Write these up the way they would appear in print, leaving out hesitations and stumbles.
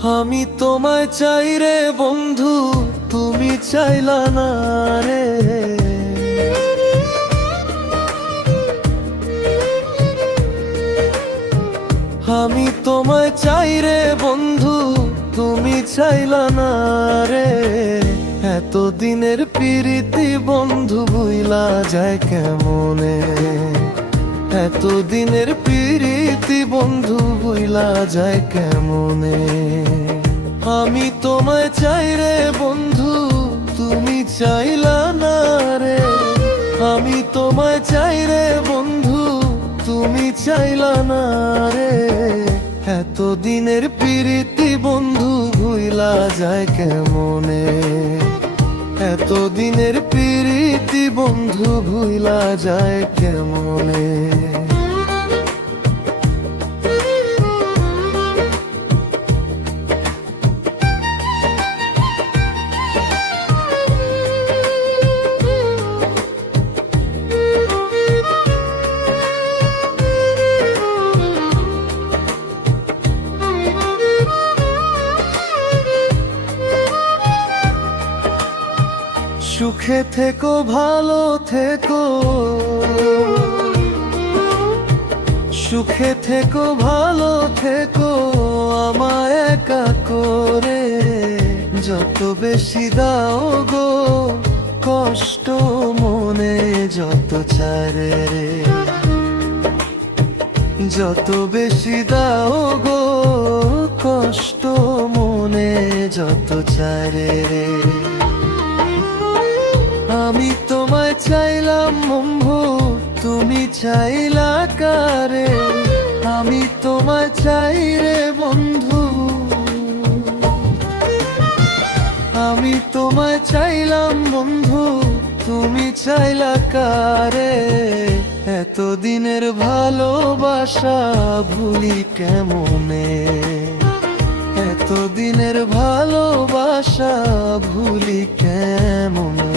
আমি তোমায় চাই রে বন্ধু, তুমি চাইলা না রে। আমি তোমায় চাই রে বন্ধু, তুমি চাইলা না রে। এতদিনের প্রীতি বন্ধু ভুইলা যায় কেমনে, এতদিনের প্রীতি বন্ধু ভুইলা যায় কেমনে। আমি তোমায় চাই রে বন্ধু, তুমি চাইলা না রে। আমি তোমায় চাই রে বন্ধু, তুমি চাইলা না রে। এতদিনের প্রীতি বন্ধু ভুইলা যায় কেমনে, এতদিনের প্রীতি বন্ধু ভুইলা যায় কেমনে। সুখে থেকো ভালো থেকো, সুখে থেকো ভালো থেকো আমায় একা করে। যত বেশি দাও গো কষ্ট মনে যত চারে, যত বেশি দাও গো কষ্ট মনে যত চারে। আমি তোমায় চাইলাম বন্ধু, তুমি চাইলা কারে। আমি তোমায় চাই রে বন্ধু, আমি তোমায় চাইলাম বন্ধু, তুমি চাইলা কারে। এতদিনের ভালোবাসা ভুলি কেমনে, এতদিনের ভালোবাসা ভুলি কেমনে।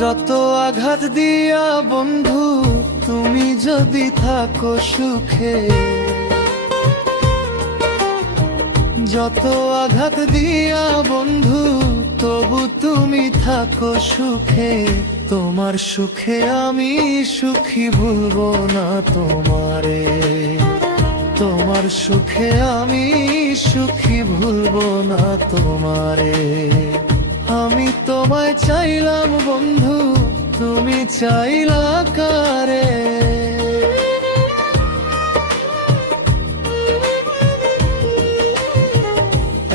যত আঘাত দিয়া বন্ধু তুমি যদি থাকো সুখে, যত আঘাত দিয়া বন্ধু তবু তুমি থাকো সুখে। তোমার সুখে আমি সুখী ভুলবো না তোমারে, তোমার সুখে আমি সুখী ভুলবো না তোমারে। আমি তোমায় চাইলাম বন্ধু, তুমি চাইলা কারে।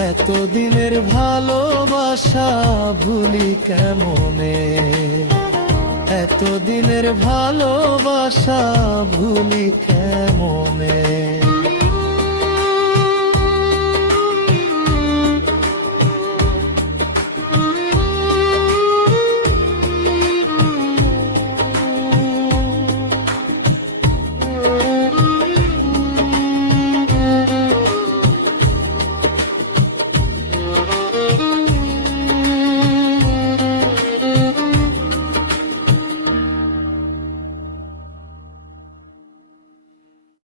এতদিনের ভালোবাসা ভুলি কেমনে, এতদিনের ভালোবাসা ভুলি কেমনে।